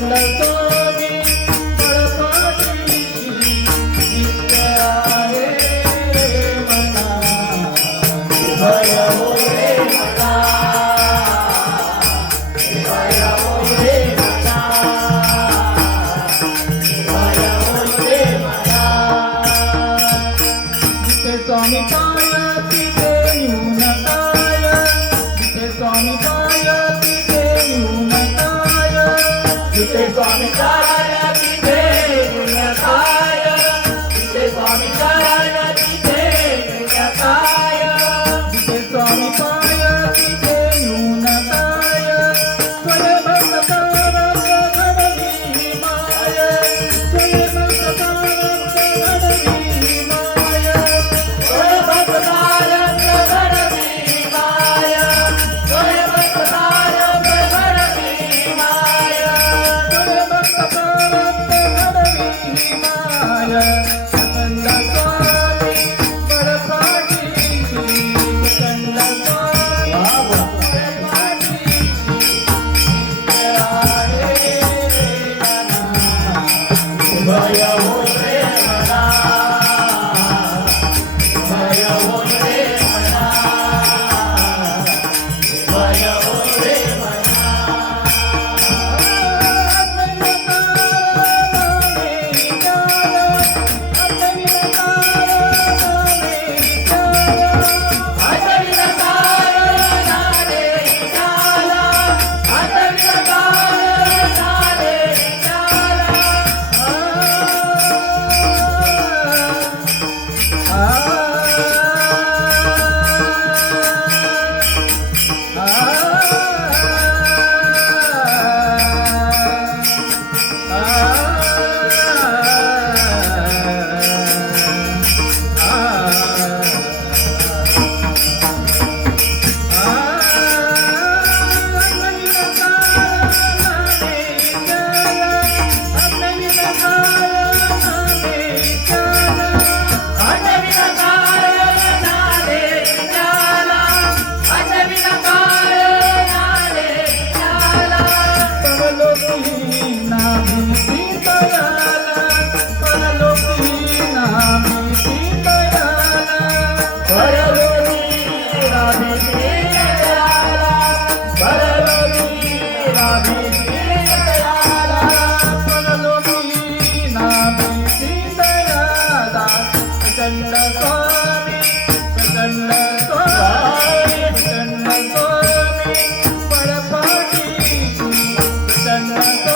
Let's go. Thank you. love. na na